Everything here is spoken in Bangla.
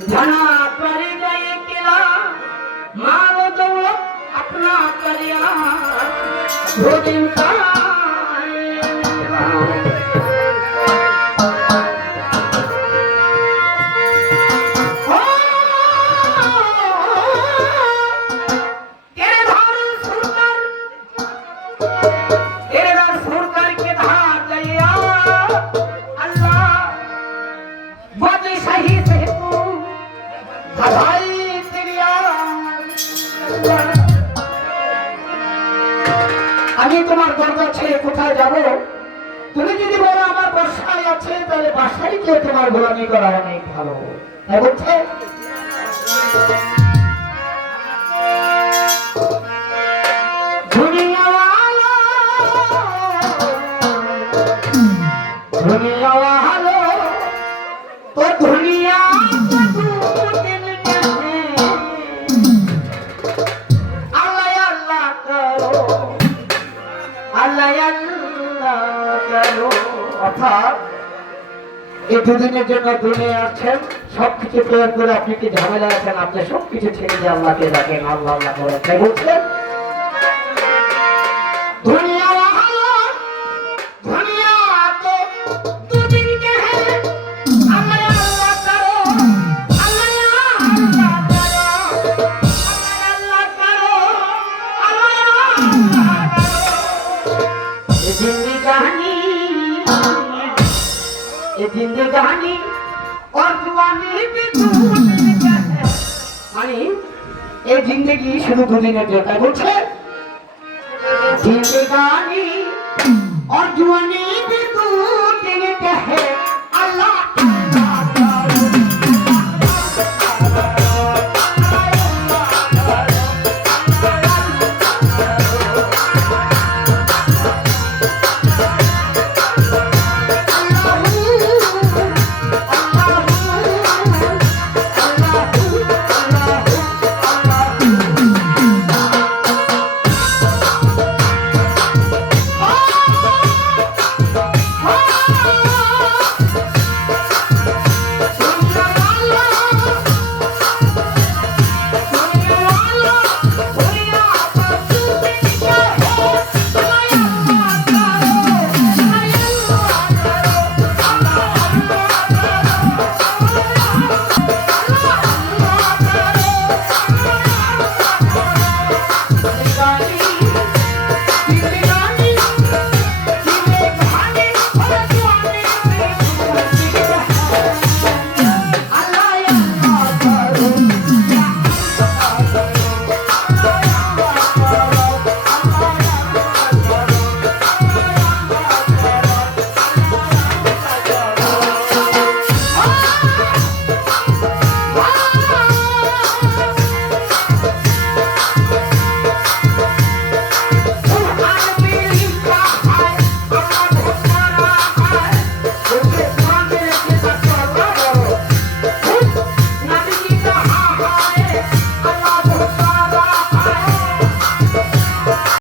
धना पर जाए किला मारो दौलत अपना करिया दो दिन का আমি তোমার দরজা ছেড়ে কোথায় যাব? তুমি যদি বলো আমার বাসায় আছে তাহলে বাসায় গিয়ে তোমার গোলামি করা অনেক ভালো। তাই বলছে এই দুদিনের জন্য দুনিয়া আছেন, সবকিছু প্রয়োগ করে আপনি কি ঝামেলা আছেন, আপনি সবকিছু ছেড়ে দিয়ে আল্লাহকে ডাকেন, আল্লাহ আল্লাহ করেন। তাই বলছেন जिंदगानी और जुवानी भी मानी ये जिंदगी शुरू दुनिया जो है बोलते जिंदगानी और जुवानी